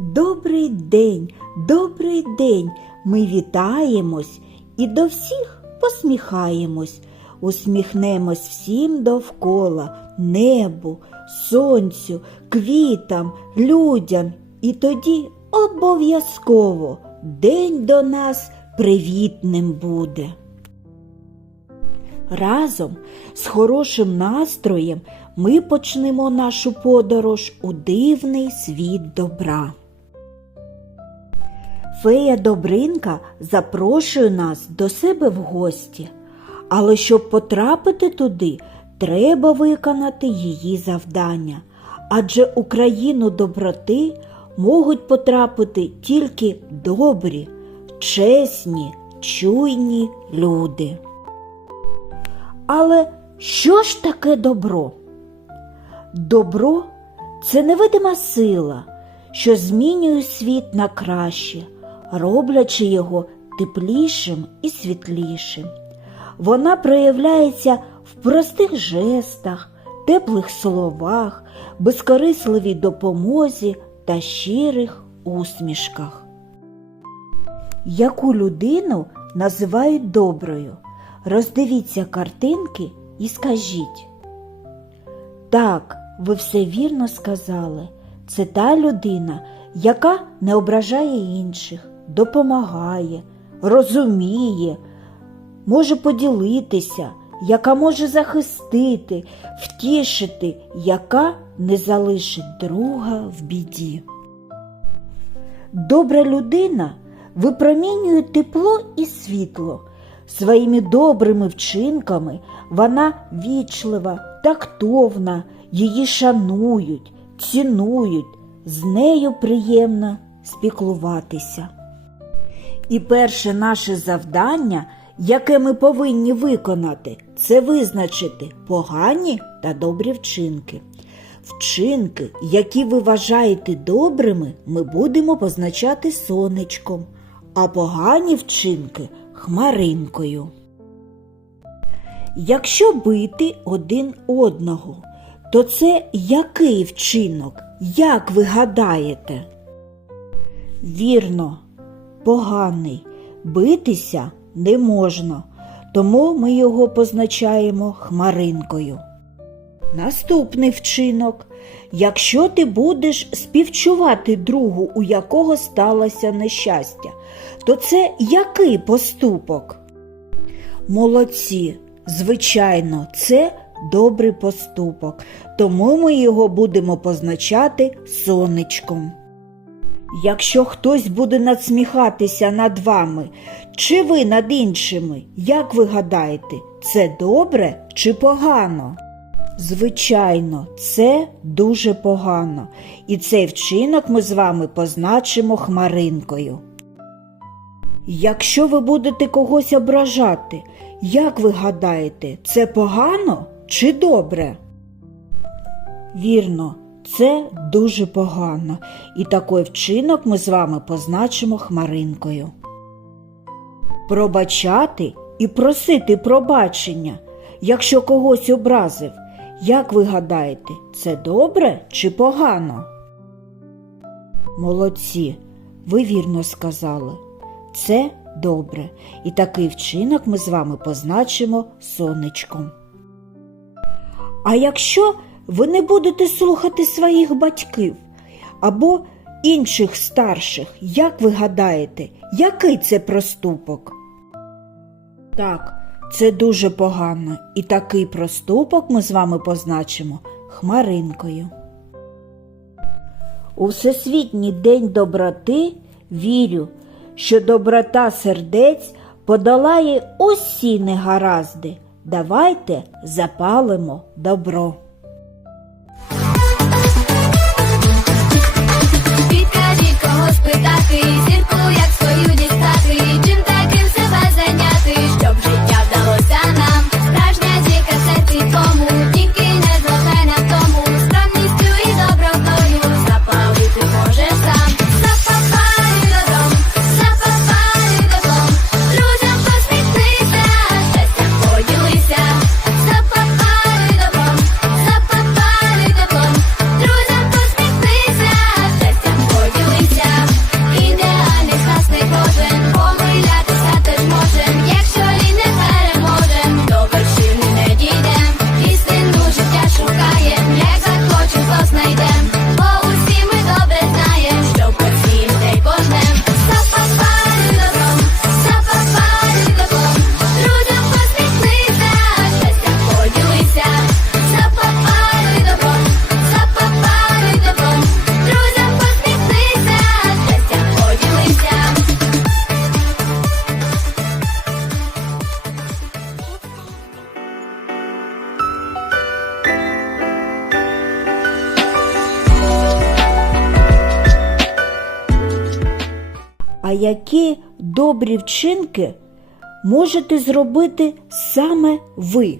Добрий день, добрий день. Ми вітаємось і до всіх посміхаємось. Усміхнемось всім довкола, небу, сонцю, квітам, людям. І тоді обов'язково день до нас привітним буде. Разом з хорошим настроєм ми почнемо нашу подорож у дивний світ добра. Фея Добринка запрошує нас до себе в гості, але щоб потрапити туди, треба виконати її завдання. Адже у країну доброти можуть потрапити тільки добрі, чесні, чуйні люди. Але що ж таке добро? Добро це невидима сила, що змінює світ на краще, роблячи його теплішим і світлішим. Вона проявляється в простих жестах, теплих словах, безкорисливій допомозі та щирих усмішках. Яку людину називають доброю? Роздивіться картинки і скажіть. Так, ви все вірно сказали. Це та людина, яка не ображає інших, допомагає, розуміє, може поділитися, яка може захистити, втішити, яка не залишить друга в біді. Добра людина випромінює тепло і світло. Своїми добрими вчинками вона вічлива, тактовна, її шанують, цінують, з нею приємно спіклуватися. І перше наше завдання, яке ми повинні виконати, це визначити погані та добрі вчинки. Вчинки, які ви вважаєте добрими, ми будемо позначати сонечком, а погані вчинки хмаринкою. Якщо бити один одного, то це який вчинок? Як ви гадаєте? Вірно, поганий. Битися не можна, тому ми його позначаємо хмаринкою. Наступний вчинок. Якщо ти будеш співчувати другу, у якого сталося нещастя, то це який поступок? Молодці, звичайно, це добрий поступок, тому ми його будемо позначати сонечком. Якщо хтось буде надсміхатися над вами, чи ви над іншими, як ви гадаєте, це добре чи погано? Звичайно, це дуже погано, і цей вчинок ми з вами позначимо хмаринкою. Якщо ви будете когось ображати, як ви гадаєте, це погано чи добре? Вірно, це дуже погано, і такий вчинок ми з вами позначимо хмаринкою. Пробачати і просити пробачення, якщо когось образив, як ви гадаєте, це добре чи погано? Молодці, ви вірно сказали. Це добре, і такий вчинок ми з вами позначимо сонечком. А якщо ви не будете слухати своїх батьків або інших старших, як ви гадаєте, який це проступок? Так, це дуже погано, і такий проступок ми з вами позначимо хмаринкою. У Всесвітній день доброти вірю, що доброта сердець подолає усі негаразди. Давайте запалимо добро. Кого спитати, зірку як свою дістати, А які добрі вчинки можете зробити саме ви?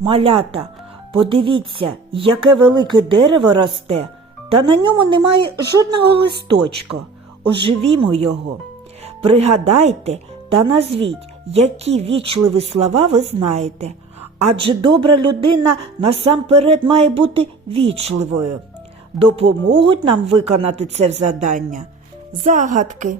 Малята, подивіться, яке велике дерево росте, та на ньому немає жодного листочка. Оживімо його. Пригадайте та назвіть, які вічливі слова ви знаєте. Адже добра людина насамперед має бути вічливою. Допоможуть нам виконати це завдання. Загадки.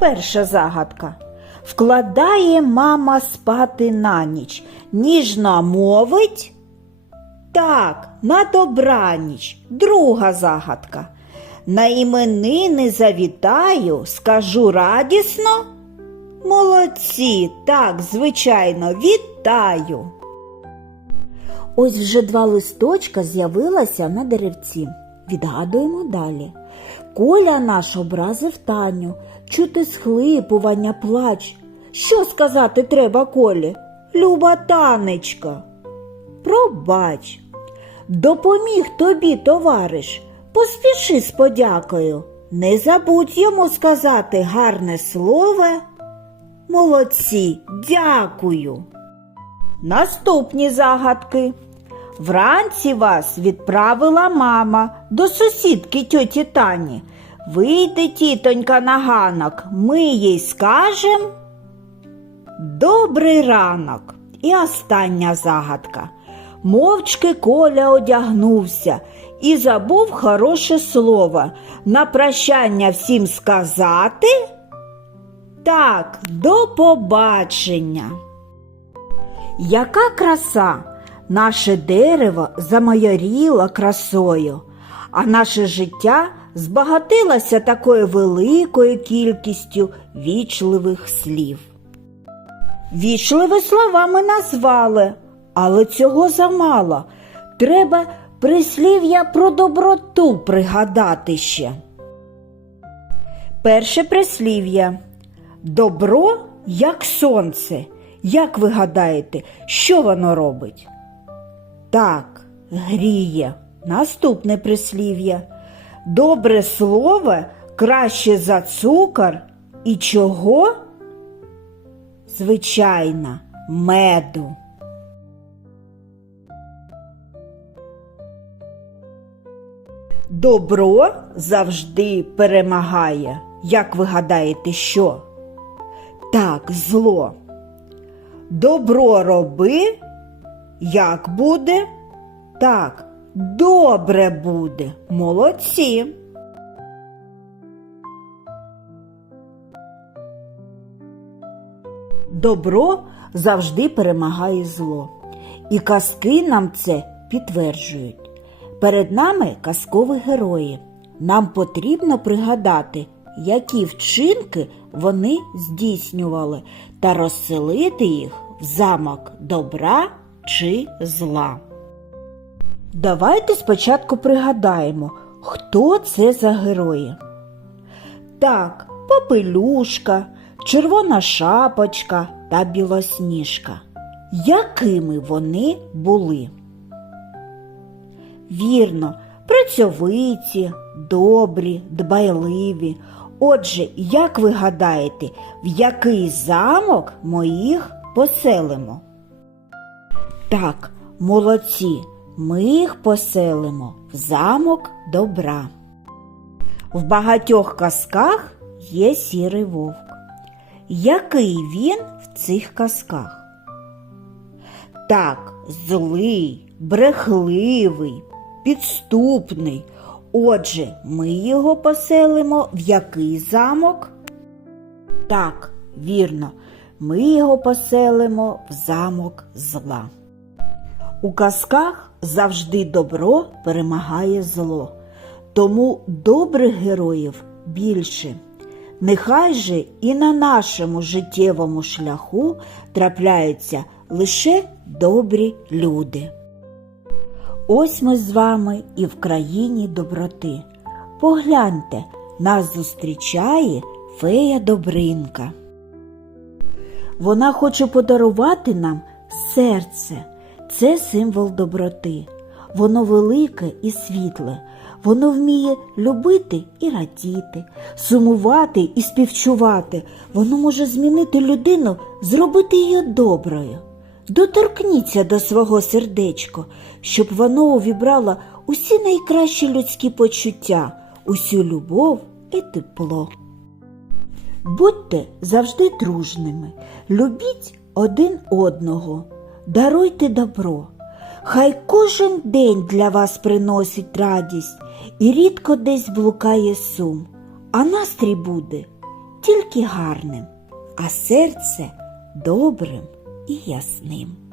Перша загадка. Вкладає мама спати на ніч, ніжно мовить. Так, на добраніч. Друга загадка. На іменини завітаю, скажу радісно. Молодці, так, звичайно, вітаю. Ось вже два листочка з'явилася на деревці. Відгадуємо далі. Коля наш образив Таню, чути схлипування, плач. Що сказати треба Колі? Люба танечка. Пробач. Допоміг тобі, товариш, поспіши з подякою. Не забудь йому сказати гарне слово. Молодці, дякую. Наступні загадки. Вранці вас відправила мама до сусідки тьоті Тані. Вийде тітонька на ганок, ми їй скажем. Добрий ранок. І остання загадка. Мовчки Коля одягнувся і забув хороше слово. На прощання всім сказати. Так, до побачення. Яка краса! Наше дерево замайоріло красою, а наше життя збагатилося такою великою кількістю вічливих слів. Вічливі слова ми назвали, але цього замало. Треба прислів'я про доброту пригадати ще. Перше прислів'я. Добро, як сонце. Як ви гадаєте, що воно робить? Так, гріє. Наступне прислів'я. Добре слово краще за цукор і чого? Звичайно, меду. Добро завжди перемагає. Як ви гадаєте, що? Так, зло. Добро роби, як буде? Так, добре буде. Молодці. Добро завжди перемагає зло. І казки нам це підтверджують. Перед нами казкові герої. Нам потрібно пригадати, які вчинки вони здійснювали, та розселити їх в замок добра чи зла. Давайте спочатку пригадаємо, хто це за герої. Так, попелюшка, червона шапочка та білосніжка. Якими вони були? Вірно, працьовиті, добрі, дбайливі. Отже, як ви гадаєте, в який замок ми їх поселимо? Так, молодці, ми їх поселимо в замок добра. В багатьох казках є сірий вовк. Який він в цих казках? Так, злий, брехливий, підступний. Отже, ми його поселимо в який замок? Так, вірно, ми його поселимо в замок зла. У казках завжди добро перемагає зло, тому добрих героїв більше. Нехай же і на нашому життєвому шляху трапляються лише добрі люди. Ось ми з вами і в країні доброти. Погляньте, нас зустрічає фея Добринка. Вона хоче подарувати нам серце, це символ доброти. Воно велике і світле, воно вміє любити і радіти, сумувати і співчувати. Воно може змінити людину, зробити її доброю. Доторкніться до свого сердечка, щоб воно увібрало усі найкращі людські почуття, усю любов і тепло. Будьте завжди дружними, любіть один одного, даруйте добро. Хай кожен день для вас приносить радість і рідко десь блукає сум, а настрій буде тільки гарним, а серце добрим і ясним.